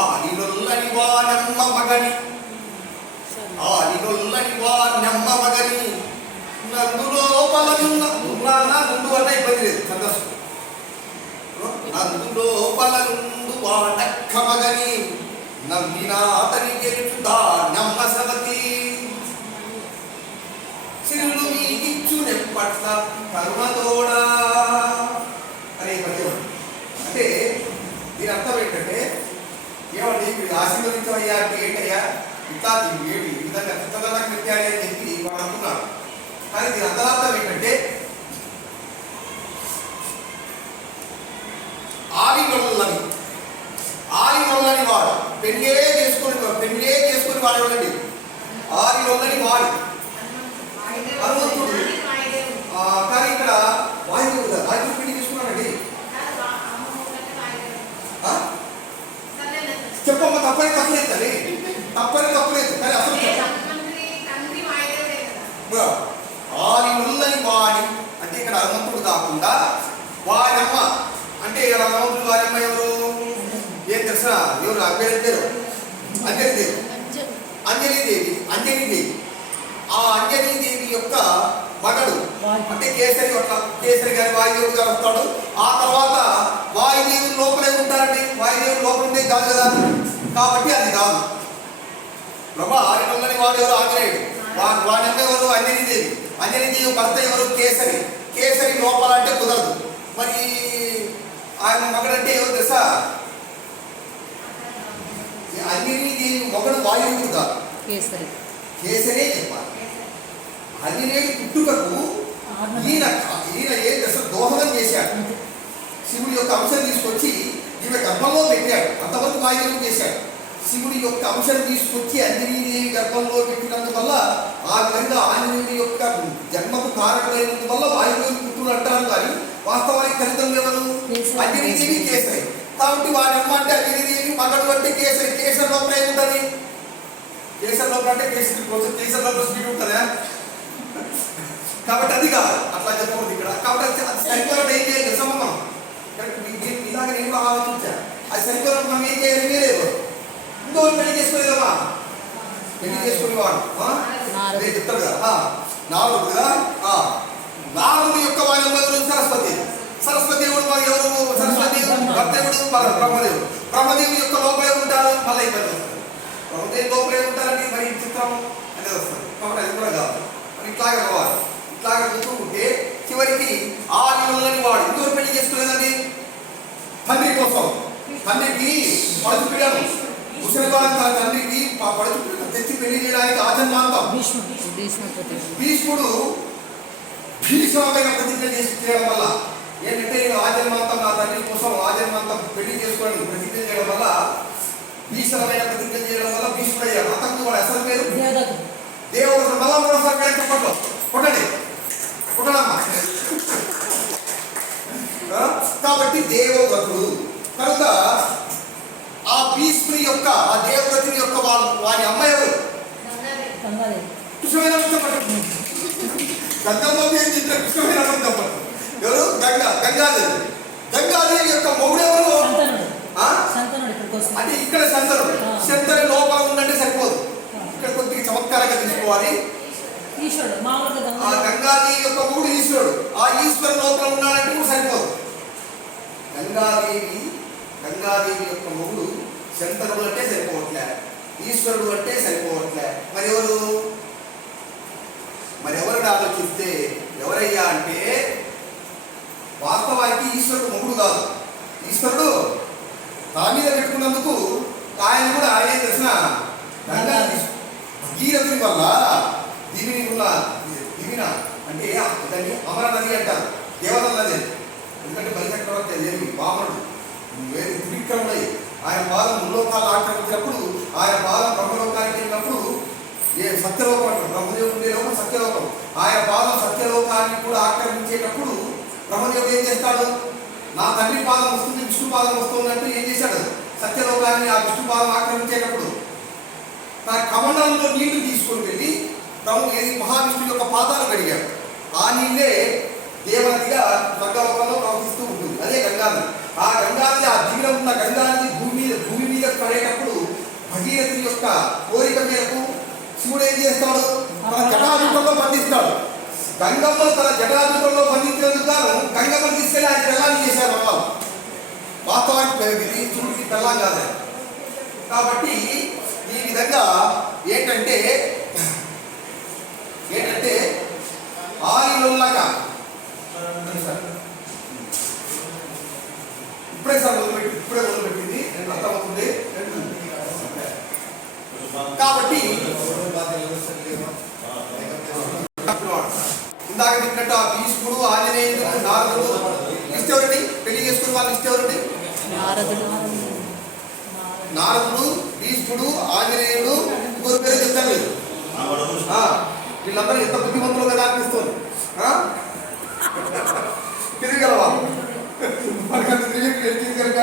ఆలినొల్లని వానమ్మ మగని ఆలినొల్లని వానమ్మ మగని నందులోపలనున్న నుండు అన్న ఇబ్బంది లేదు ఛందస్సు. నందులోపలనుండు వాడక్క మగని నమ్మినా అతని గెలుచుదా నమ్మ సవతి సిరులు మీకిచ్చు నెప్పట్ల కర్మతోడా అనే పద్యం. అంటే దీని అర్థం ఏంటంటే ఏమండి మీరు ఆశీర్వదించవయ్యా అంటే ఏంటయ్యా ఇట్లా ఏమి ఈ విధంగా చిత్తదలకు పెట్టాలి అని చెప్పి వాడు అనుకున్నాడు. కానీ దీని అంతరార్థం ఏంటంటే ఆలినొల్లని వాడు పెళ్ళే చేసుకొని వాడు ఎవరండి? ఆలినొల్లని వాడు హనుమంతుడు. కానీ ఇక్కడ వాయుదేవుడు కదా, వాయుదేవుడు పెళ్లి చేసుకున్నాడండి. చెప్పమ్మా తప్పలేదు తల్లి, తప్పలేదు కానీ అసలు ఆలినొల్లని వాడి అంటే ఇక్కడ హనుమంతుడు కాకుండా వారమ్మ అంటే ఇక్కడ హనుమంతుడు వారమ్మ ఎవరు ఏం తెలుసా? ఎవరు అభ్యర్థి పేరు? అంజనీదేవి. ఆ అంజనీదేవి యొక్క మగడు అంటే కేసరి గారి వాయుదేవుడు గారు వస్తాడు. ఆ తర్వాత వాయుదేవుడు లోపలే ఉంటారండి. వాయుదేవుడు లోపల ఉంటే కాదు కదా, కాబట్టి అది కాదు. ప్రభా ఆలినొల్లని వాడు ఎవరు? ఆంజనేయుడు. వాడి ఎవరు? అంజనీదేవి భర్త ఎవరు? కేసరి లోపల అంటే కుదరదు. మరి ఆయన మగడంటే ఎవరు తెలుసా? అంజనీదేవి మగడు వాయుదేవుడు కాదు, కేసరే చెప్పాలి. అంజనేయుడు పుట్టుకకు ఈయన ఏం చేస్తాడు? దోహదం చేశాడు. శివుడి యొక్క అంశం తీసుకొచ్చి ఈమె గర్భంలో పెట్టాడు. అంతవరకు వాయుదేవుడు చేశాడు. శివుడి యొక్క అంశం తీసుకొచ్చి అంజనీదేవి గర్భంలో పెట్టినందువల్ల ఆ విధంగా ఆంజనేయుడి యొక్క జన్మకు కారకులైనందువల్ల వాయుదేవుడు పుత్రుడు అంటారు. కానీ వాస్తవానికి తల్లిదండ్రులు ఎవరు? అంజనీదేవి, కేసరి. కాబట్టి వాడి అమ్మ అంటే అంజనీదేవి, మగడు అంటే కేసరి. కేసరి లోపల ఏముంటుంది? కేసరి లోపల అంటే కేసరి లోపల స్పీడ్ ఉంటుందా? కాబట్టి అది కాదు, అట్లా చెప్పకూడదు ఇక్కడ. కాబట్టి అది సరిపోవడం ఏం చేయాలి? సంబంధం ఇలాగ నేను కూడా ఆలోచించాను. అది సరిపోవడం మనం ఏం చేయాలి? మీరేదో ఇంకో పెళ్లి చేసుకోలేదమ్మా, పెళ్లి చేసుకునేవాడు నేను చెప్తాడు కదా నారదుడు కదా. నారదుడు యొక్క వాయుదేవుడు సరస్వతి దేవుడు ఎవరు? సరస్వతి భర్తేవుడు బ్రహ్మదేవుడు యొక్క లోపలే ఉంటారు. మళ్ళీ ఇబ్బంది వస్తుంది. బ్రహ్మదేవుడు లోపలే ఉంటారండి. మరి చిత్రం అనేది వస్తుంది. కాబట్టి అది కూడా కాదు. మరి ఇట్లాగే కావాలి. ఇట్లాగే గుర్తుంటే చివరికి ఆలినొల్లని వాడు ఇంకొకరు పెళ్లి చేసుకోలేదండి. తండ్రి కోసం, తండ్రికి పడుచుపిడాను ముసలివారం తన తండ్రికి పడుచుపిడ తెచ్చి పెళ్లి చేయడానికి ఆజన్మాంతం భీష్ముడు భీషణమైన ప్రతిజ్ఞ చేయడం వల్ల ఏంటంటే నేను ఆజన్మాంతం నా తండ్రి కోసం ఆజన్మాంతం పెళ్లి చేసుకోవడానికి ప్రతిజ్ఞ చేయడం వల్ల భీషణమైన ప్రతిజ్ఞ చేయడం వల్ల భీష్ముడయ్యాడు. అతనికి వాడు అసలు పేరు దేవదత్తుడు. మళ్ళా మరోసారి పేరు చెప్పట్లో కొట్టడమ్మా. కాబట్టి దేవదత్తుడు కనుక ఆ భీష్ముని యొక్క ఆ దేవదత్తుని యొక్క వారి అమ్మ ఎవరు? కృష్ణమైన గంగమ్మ పేరు చెప్పిన కృష్ణమైన ఎవరు? గంగాదేవి యొక్క మొగుడు ఎవరు? అంటే ఇక్కడ శంతనుడు లోపల ఉందంటే సరిపోదు. ఇక్కడ కొద్దిగా చమత్కారంగా తీసుకోవాలి. ఆ గంగాదేవి యొక్క మొగుడు ఈశ్వరుడు. ఆ ఈశ్వరుడు లోపల ఉన్నాడంటే కూడా సరిపోదు. గంగాదేవి యొక్క మొగుడు శంతనుడు అంటే సరిపోవట్లే, ఈశ్వరుడు అంటే సరిపోవట్లే. మరి ఎవరిని ఆలోచిస్తే ఎవరయ్యా అంటే వాస్తవానికి ఈశ్వరుడు మొగుడు కాదు. ఈశ్వరుడు తల మీద పెట్టుకున్నందుకు ఆయన కూడా ఆయన తెలిసిన భగీరథుని వల్ల దివిన అంటే దాన్ని అమర నది అంటారు, దేవతల నది. ఎందుకంటే బలిచక్రవర్తి దేవి వామనుడు వేరు త్రివిక్రముడై ఆయన పాదం ముల్లోకాలు ఆక్రమించినప్పుడు, ఆయన పాదం బ్రహ్మలోకానికి వెళ్ళినప్పుడు సత్యలోకం అంటారు. బ్రహ్మదేవుడు ఉండే లోకం సత్యలోకం. ఆయన పాదం సత్యలోకాన్ని కూడా ఆక్రమించేటప్పుడు బ్రహ్మదేవుడు ఏం చేస్తాడు? నా తండ్రి పాదం వస్తుంది, విష్ణు పాదం వస్తుంది అంటే ఏం చేశాడు? సత్యలోకాన్ని ఆ విష్ణు పాదం ఆక్రమించేటప్పుడు తన కమండలంలో నీళ్లు తీసుకొని వెళ్ళి మహావిష్ణువు యొక్క పాదాలు కడిగాడు. ఆ నీళ్ళే దేవనదిగా స్వర్గలోకంలో ప్రవహిస్తూ ఉంటుంది. అదే గంగానది. ఆ గంగానది, ఆ దివిలో ఉన్న గంగానది భూమి మీద పడేటప్పుడు భగీరథుని యొక్క కోరిక మేరకు శివుడు ఏం చేస్తాడు? తన జటాజుటంలో బంధిస్తాడు. గంగమ్మను తన జటాజుటంలో బంధించినందుకు గాను గంగమ్మను తీసుకెళ్ళి ఆయన పెళ్ళాన్ని చేశారు అమ్మాలు. వాస్తవానికి ఇది శివుడికి పెళ్ళాం కాదు. కాబట్టి ఈ విధంగా ఏంటంటే ఆలిలోల్లక ఇప్పుడే మొదలుపెట్టింది అర్థమవుతుంది. కాబట్టి ఇందాక చెప్పినట్టు ఆ భీష్ముడు, ఆంజనేయుడు, నారదుడు లిస్ట్ ఎవరండి? పెళ్లి చేసుకుని వాళ్ళు లిస్ట్ ఎవరండి? నారదుడు, భీష్ముడు, ఆంజనేయుడు, ఇంకొక పేరు చెప్తాను లేదు. వీళ్ళందరూ ఎంత బుద్ధిమంతులు కదా అనిపిస్తుంది. తిరిగలవా మనకంత తిరిగి కనుక